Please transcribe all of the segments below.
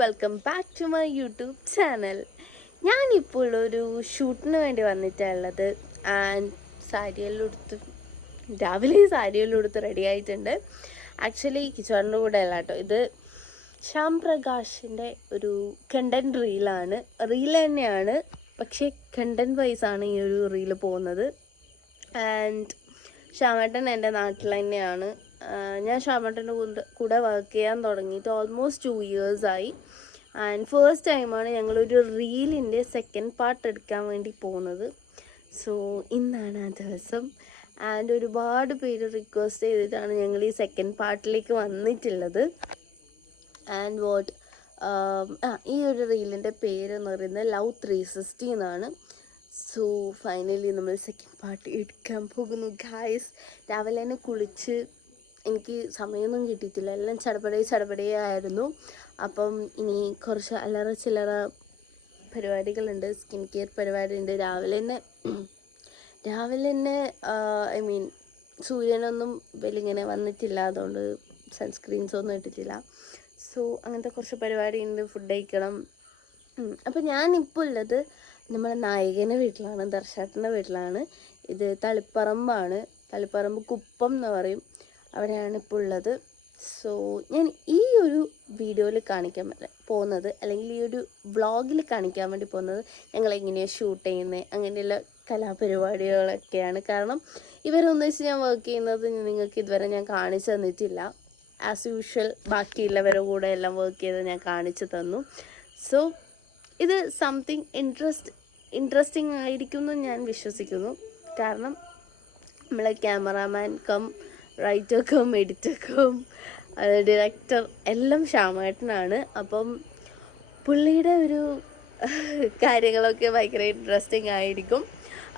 Welcome back to my YouTube channel ഞാനിപ്പോൾ ഒരു ഷൂട്ടിന് വേണ്ടി വന്നിട്ടുള്ളത് ആൻഡ് സാരിയെല്ലാം ഉടുത്ത് രാവിലെ സാരിയെല്ലാം ഉടുത്ത് റെഡി ആയിട്ടുണ്ട്. ആക്ച്വലി കിച്ചോറിന്റെ കൂടെ അല്ല കേട്ടോ ഇത് ശ്യാം പ്രകാശിന്റെ ഒരു കണ്ടന്റ് റീലാണ് റീൽ തന്നെയാണ്. പക്ഷേ കണ്ടന്റ് വൈസ് ആണ് ഈ ഒരു റീൽ പോകുന്നത്. ആൻഡ് ശ്യാമേട്ടൻ എന്റെ നാട്ടിൽ തന്നെയാണ്. ഞാൻ ശ്യാമേട്ടന്റെ കൂടെ വർക്ക് ചെയ്യാൻ തുടങ്ങിയിട്ട് ഓൾമോസ്റ്റ് ടു ഇയേഴ്സായി ആൻഡ് ഫസ്റ്റ് ടൈമാണ് ഞങ്ങളൊരു റീലിന്റെ സെക്കൻഡ് പാർട്ട് എടുക്കാൻ വേണ്ടി പോകുന്നത്. സോ ഇന്നാണ് ആ ദിവസം. ആൻഡ് ഒരുപാട് പേര് റിക്വസ്റ്റ് ചെയ്തിട്ടാണ് ഞങ്ങൾ ഈ സെക്കൻഡ് പാർട്ടിലേക്ക് വന്നിട്ടുള്ളത്. ആൻഡ് വാട്ട് ഈ ഒരു റീലിന്റെ പേരെന്ന് പറയുന്നത് ലവ് ത്രീ സിക്സ്റ്റി എന്നാണ്. സോ ഫൈനലി നമ്മൾ സെക്കൻഡ് പാർട്ട് എടുക്കാൻ പോകുന്നു ഗായ്സ് രാവിലെ തന്നെ കുളിച്ച് എനിക്ക് സമയമൊന്നും കിട്ടിയിട്ടില്ല. എല്ലാം ചടപടേ ചടപടേ ആയിരുന്നു. അപ്പം ഇനി കുറച്ച് അല്ലറ ചില്ലറ പരിപാടികളുണ്ട്. സ്കിൻ കെയർ പരിപാടി ഉണ്ട് രാവിലെ തന്നെ രാവിലെ തന്നെ ഐ മീൻ സൂര്യനൊന്നും വലിങ്ങനെ വന്നിട്ടില്ല. അതുകൊണ്ട് സൺസ്ക്രീൻസ് ഒന്നും ഇട്ടിട്ടില്ല. സോ അങ്ങനത്തെ കുറച്ച് പരിപാടി ഉണ്ട് ഫുഡ് കഴിക്കണം. അപ്പം അപ്പോൾ ഞാനിപ്പോൾ ഉള്ളത് നമ്മുടെ നായകന്റെ വീട്ടിലാണ്. ദർശാട്ടന്റെ വീട്ടിലാണ്. ഇത് തളിപ്പറമ്പാണ്. തളിപ്പറമ്പ് കുപ്പം എന്ന് പറയും. അവിടെയാണ് ഇപ്പോൾ ഉള്ളത്. സോ ഞാൻ ഈ ഒരു വീഡിയോയിൽ കാണിക്കാൻ പോകുന്നത് അല്ലെങ്കിൽ ഈ ഒരു വ്ളോഗിൽ കാണിക്കാൻ വേണ്ടി പോകുന്നത് ഞങ്ങൾ എങ്ങനെയാണ് ഷൂട്ട് ചെയ്യുന്നത് അങ്ങനെയുള്ള കലാപരിപാടികളൊക്കെയാണ്. കാരണം ഇവരൊന്നിച്ച് ഞാൻ വർക്ക് ചെയ്യുന്നത് നിങ്ങൾക്ക് ഇതുവരെ ഞാൻ കാണിച്ചു തന്നിട്ടില്ല. ആസ് യൂഷ്വൽ ബാക്കിയുള്ളവരുടെ കൂടെ എല്ലാം വർക്ക് ചെയ്ത് ഞാൻ കാണിച്ചു തന്നു. സോ ഇത് സംതിങ് ഇൻട്രസ്റ്റ് ഇൻട്രസ്റ്റിംഗ് ആയിരിക്കും എന്ന് ഞാൻ വിശ്വസിക്കുന്നു. കാരണം നമ്മളെ ക്യാമറാമാൻ കം റൈറ്റർ എഡിറ്റർക്കും എഡിറ്റർ ഡയറക്ടർ എല്ലാം ശ്യാമേട്ടനാണ്. അപ്പം പുള്ളിയുടെ ഒരു കാര്യങ്ങളൊക്കെ ഭയങ്കര ഇൻട്രസ്റ്റിംഗ് ആയിരിക്കും.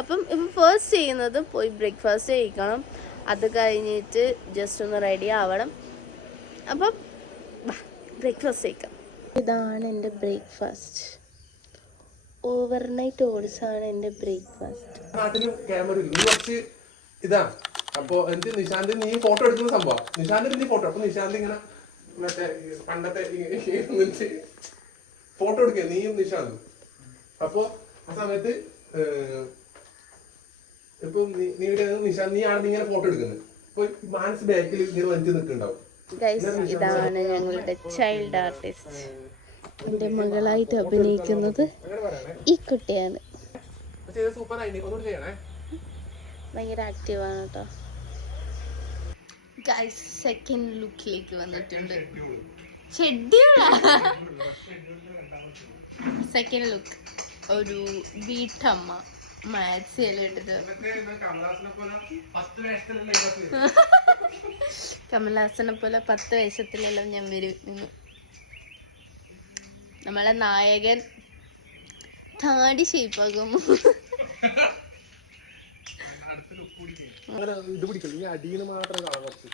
അപ്പം ഇപ്പം ഫസ്റ്റ് ചെയ്യുന്നത് പോയി ബ്രേക്ക്ഫാസ്റ്റ് കഴിക്കണം. അത് കഴിഞ്ഞിട്ട് ജസ്റ്റ് ഒന്ന് റെഡി ആവണം. അപ്പം ബ്രേക്ക്ഫാസ്റ്റ് കഴിക്കാം. ഇതാണ് എന്റെ ബ്രേക്ക്ഫാസ്റ്റ് ഓവർനൈറ്റ് ഓട്സ് ആണ് എന്റെ ബ്രേക്ക്ഫാസ്റ്റ് നാട്ടിലും ക്യാമറ ഇല്ല നീ കുറച്ച് ഇതാ അപ്പൊ എനിക്ക് നിശാന്ത് നീ ഫോട്ടോ എടുക്കുന്ന സംഭവം. നിശാന്ത് നീ ഫോട്ടോ അപ്പൊ നിശാന്ത് ഇങ്ങനെ മറ്റേ പണ്ടത്തെ ഫോട്ടോ എടുക്കുക നീയും നിശാന്തും. അപ്പോ ആ സമയത്ത് ഇപ്പൊ നീ നിശാന്ത് നീ ആണ് ഇങ്ങനെ ഫോട്ടോ എടുക്കുന്നത്. അപ്പൊ മാനസ് ബാക്കിൽ ഇങ്ങനെ വലിച്ചു നിൽക്കുന്നുണ്ടാവും. ഇതാണ് ഞങ്ങളുടെ ചൈൽഡ് ആർട്ടിസ്റ്റ് എന്റെ മകളായിട്ട് അഭിനയിക്കുന്നത് ഈ കുട്ടിയാണ്. സൂപ്പർ ആയി. ഒന്നുകൂടി ചെയ്യണേ. ഭയങ്കര ആക്റ്റീവാണ് കേട്ടോ. ഗൈസ് സെക്കൻഡ് ലുക്കിലേക്ക് വന്നിട്ടുണ്ട്. സെക്കൻഡ് ലുക്ക് ഒരു വീട്ടമ്മ മാത്സ് ഇട്ടിട്ട് കമലഹാസനെ പോലെ പത്ത് വയസ്സത്തിലെല്ലാം ഞാൻ വരും. നമ്മളെ നായകൻ താടി ഷേപ്പാകും അങ്ങനെ ഇത് പിടിക്കില്ല ഈ അടിയിൽ മാത്രമേ കാണാൻ കുറച്ച്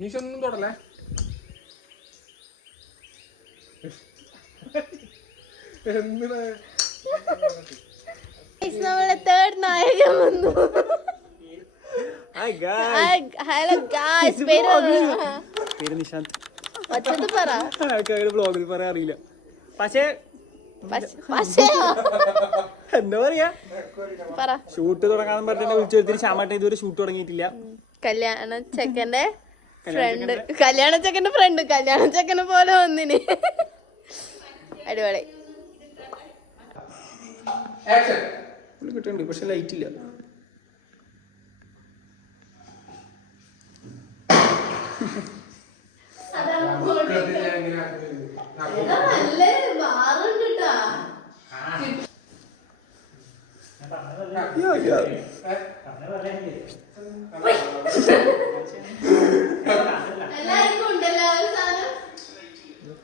നീശൊന്നും തൊടല്ലേ? എന്തിനാ? Guys, നമ്മളെ തേർഡ് നായകൻ വന്നു. ഹലോ ഗായ്സ് പേര് നിശാന്ത് ബ്ലോഗിൽ പറയാൻ അറിയില്ല. പക്ഷേ? എന്താ പറയാ? പറ. ഷൂട്ട് തുടങ്ങാൻ പറഞ്ഞിട്ട് വിളിച്ചു വരുത്തിന് ശ്യാമായിട്ട് ഇതുവരെ ഷൂട്ട് തുടങ്ങിയിട്ടില്ല. കല്യാണ ചെക്കന്റെ ഫ്രണ്ട് കല്യാണ ചെക്കന്റെ ഫ്രണ്ട് കല്യാണ ചെക്കനെ പോലെ വന്നിന്. അടിപൊളി. കിട്ടുന്നുണ്ട് പക്ഷെ ലൈറ്റ് ഇല്ല. എല്ലാവർക്കും ഉണ്ടല്ലോ ആ ഒരു സാധനം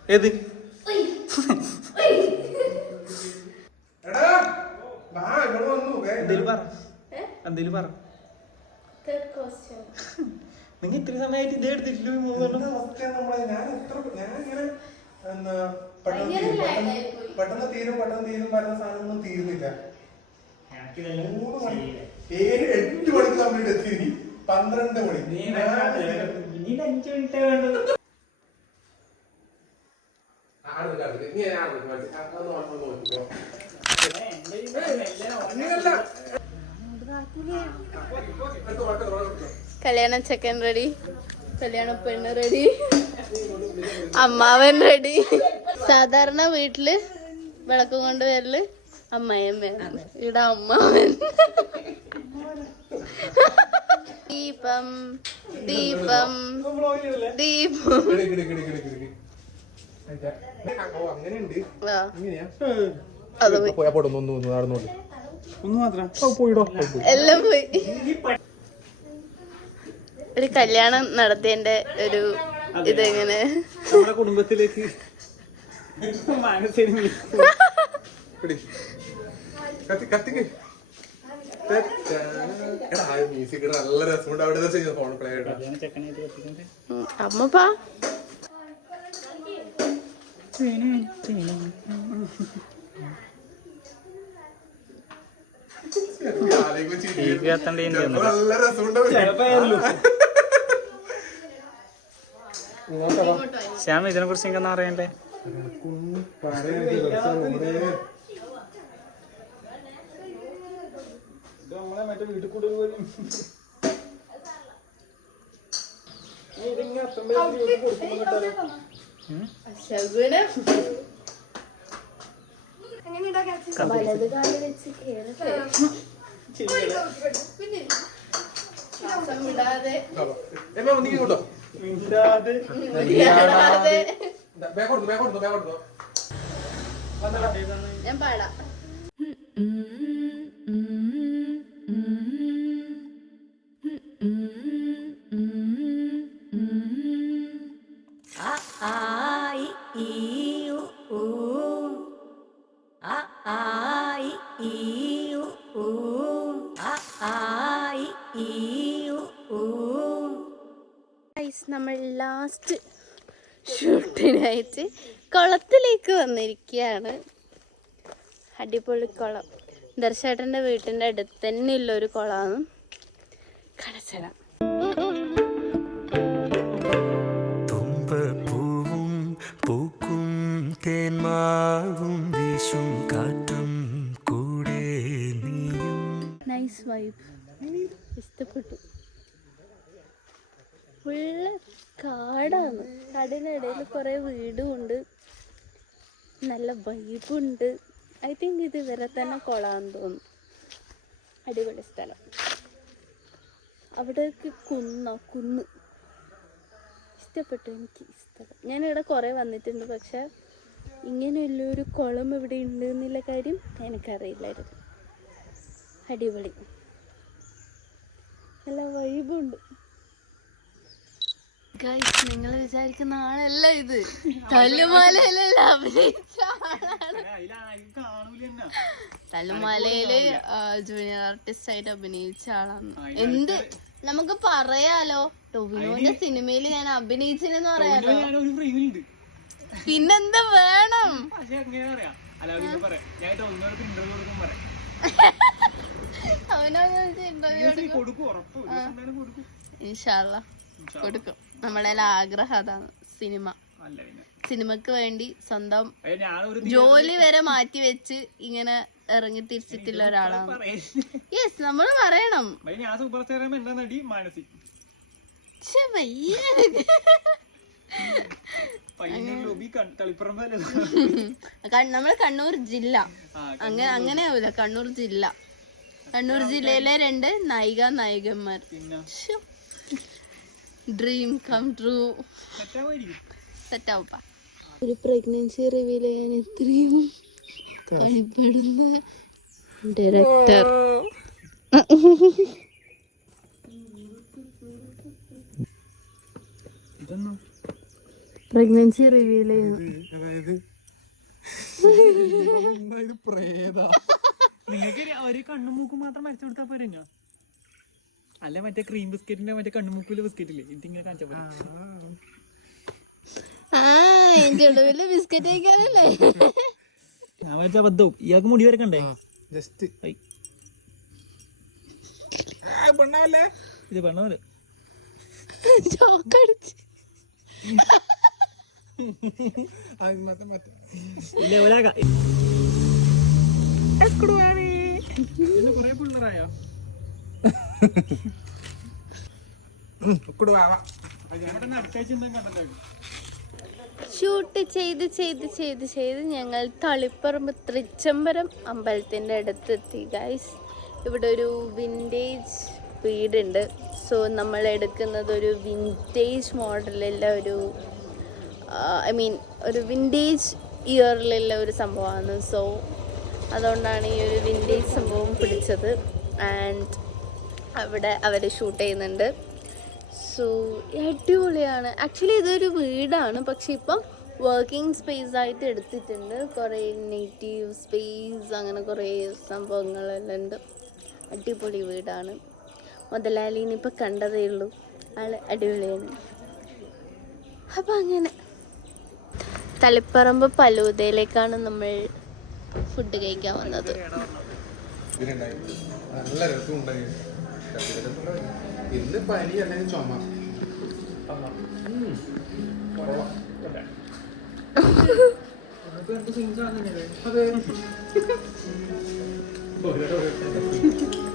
ഏത്? എന്തേലും പറ. എന്തേലും പറ. നിങ്ങൾ ഇത്ര സമയമായിട്ട് ഇതേ എടുത്തിട്ടില്ല മൂന്നെണ്ണം. ഞാൻ എത്ര ഞാൻ ഇങ്ങനെ എന്താ പെട്ടെന്ന് തീരും, പെട്ടെന്ന് പെട്ടെന്ന് തീരും പെട്ടെന്ന് തീരും വരുന്ന സാധനമൊന്നും തീരുന്നില്ല. മൂന്ന് മണി ഏഴ് എട്ട് മണിക്ക് കംപ്ലീറ്റ് എത്തി. പന്ത്രണ്ട് മണി. കല്യാണ ചെക്കൻ റെഡി. കല്യാണ പെണ്ണ് റെഡി. അമ്മാവൻ റെഡി. സാധാരണ വീട്ടിൽ വിളക്ക് കൊണ്ട് വരൽ അമ്മയമ്മയാണ് ഇവിടെ അമ്മാവൻ. ദീപം ദീപം ദീപം. എല്ലാം പോയി. ഒരു കല്യാണം നടത്തിയതിന്റെ ഒരു ഇതെങ്ങനെ? നമ്മുടെ കുടുംബത്തിലേക്ക് കത്തി കത്തിക്ക്. മ്യൂസിക് നല്ല രസമുണ്ട് അവിടെ ഫോൺ പ്ലേ അമ്മപ്പാ. നല്ല രസമുണ്ട് ശ്യാം ഇതിനെ കുറിച്ച് എനിക്കൊന്നും അറിയണ്ടേ? നമ്മളെ മറ്റേ വീട്ടിൽ കൂടെ പോലും ശകുനം വലത് കാൽ വെച്ച് നീ കൊണ്ടോ മിണ്ടാതെ. ഞാൻ പാടാം നമ്മൾ ലാസ്റ്റ് ഷൂട്ടിനായിട്ട് കുളത്തിലേക്ക് വന്നിരിക്കുകയാണ്. അടിപൊളി കുളം. ദർശേട്ടന്റെ വീട്ടിന്റെ അടുത്ത് തന്നെ ഉള്ളൊരു കുളമാണ് കടച്ചട തുമ്പപ്പൂവും പൂക്കും തേന്മാവും വീശും കാറ്റും കൂടെ നൈസ് വൈബ് ഇഷ്ടപ്പെട്ടു. ഫുള്ള് കാടാണ്. കാടിനിടയിൽ കുറേ വീടും ഉണ്ട് നല്ല വൈബുണ്ട്. ഐ തിങ്ക് ഇത് ഇവരെ തന്നെ കൊള്ളാന്ന് തോന്നുന്നു. അടിപൊളി സ്ഥലം. അവിടേക്ക് കുന്ന? കുന്ന്. ഇഷ്ടപ്പെട്ടു എനിക്ക് ഇഷ്ടം ഞാനിവിടെ കുറേ വന്നിട്ടുണ്ട് പക്ഷെ ഇങ്ങനെയുള്ളൊരു കുളം ഇവിടെ ഉണ്ട് എന്നുള്ള കാര്യം എനിക്കറിയില്ലായിരുന്നു. അടിപൊളി. നല്ല വൈബുണ്ട്. ഗൈസ് നിങ്ങൾ വിചാരിക്കുന്ന ആളല്ല ഇത്. തല്ലുമാലയിലല്ല അഭിനയിച്ച ആളാണ്. തല്ലുമാലയിൽ ജൂനിയർ ആർട്ടിസ്റ്റ് ആയിട്ട് അഭിനയിച്ച ആളാണ് എന്ത്? നമുക്ക് പറയാലോ. ടൊവിനോന്റെ സിനിമയിൽ ഞാൻ അഭിനയിച്ചെന്ന് പറയാലോ. പിന്നെന്താ വേണം? ഇന്റർവ്യൂ അവനോട് ഇന്റർവ്യൂ കൊടുക്കും. ഇൻഷാല്ല കൊടുക്കും. നമ്മളെ ആഗ്രഹം അതാണ് സിനിമ. സിനിമക്ക് വേണ്ടി സ്വന്തം ജോലി വരെ മാറ്റി വെച്ച് ഇങ്ങനെ ഇറങ്ങി തിരിച്ചിട്ടുള്ള ഒരാളാണ്. യെസ് നമ്മൾ പറയണം. നമ്മൾ കണ്ണൂർ ജില്ല. അങ്ങനെ അങ്ങനെ അങ്ങനെയാവൂല കണ്ണൂർ ജില്ല. കണ്ണൂർ ജില്ലയിലെ രണ്ട് നായിക നായകന്മാർ. ഡ്രീം കം ട്രൂ സെറ്റാവായിരിക്കും സെറ്റ് ആവുപ്പ ഒരു പ്രഗ്നൻസി റിവീൽ ചെയ്യാൻ എത്രയും ഭയപ്പെടുന്ന ഡയറക്ടർ പ്രഗ്നൻസി റിവീൽ അതായത് നിങ്ങൾക്ക് ഒരു കണ്ണും മൂക്കും മാത്രം വരച്ചു കൊടുത്താൽ പോരെ ഞാൻ അല്ല മറ്റേ ക്രീം ബിസ്ക്കറ്റിന്റെ മറ്റേ കണ്ണുമുക്കൂലെ ബിസ്ക്കറ്റ് ഇല്ലേ? ഇതിങ്ങനെ കാണിച്ചാൽ ബിസ്ക്കറ്റ് കഴിക്കാനല്ലേ? ഞാൻ വരച്ച അബദ്ധവും. ഇയാൾക്ക് മുടി വരക്കണ്ടേ? Just I. ഇത് പെണ്ണല്ലേ ചോക്കടിച്ച് ലെവലാകാം കൊറേ പിള്ളേരായോ ഇവിടെ അടുത്താഴ്ച എന്താ കണ്ടോ ഷൂട്ട് ചെയ്ത് ചെയ്ത് ചെയ്ത് ചെയ്ത് ഞങ്ങൾ തളിപ്പറമ്പ് തൃച്ചംബരം അമ്പലത്തിന്റെ അടുത്തെത്തി ഗൈസ് ഇവിടെ ഒരു വിന്റേജ് വീടുണ്ട്. സോ നമ്മൾ എടുക്കുന്നത് ഒരു വിന്റേജ് മോഡലുള്ള ഒരു ഐ മീൻ ഒരു വിന്റേജ് ഇയറിലുള്ള ഒരു സംഭവമാണ്. സോ അതുകൊണ്ടാണ് ഈ ഒരു വിന്റേജ് സംഭവം പിടിച്ചത്. ആൻഡ് അവിടെ അവർ ഷൂട്ട് ചെയ്യുന്നുണ്ട്. സോ അടിപൊളിയാണ്. ആക്ച്വലി ഇതൊരു വീടാണ്. പക്ഷെ ഇപ്പം വർക്കിംഗ് സ്പേസ് ആയിട്ട് എടുത്തിട്ടുണ്ട്. കുറേ നെഗറ്റീവ് സ്പേസ് അങ്ങനെ കുറേ സംഭവങ്ങളെല്ലാം ഉണ്ട്. അടിപൊളി വീടാണ്. മുതലാളിനെ ഇപ്പം കണ്ടതേ ഉള്ളൂ. ആൾ അടിപൊളിയാണ്. അപ്പം അങ്ങനെ. തളിപ്പറമ്പ് പലൂതയിലേക്കാണ് നമ്മൾ ഫുഡ് കഴിക്കാൻ വന്നത്. നല്ല ഇന്ന് പനി അല്ലെങ്കിൽ ചുമ. അതെ.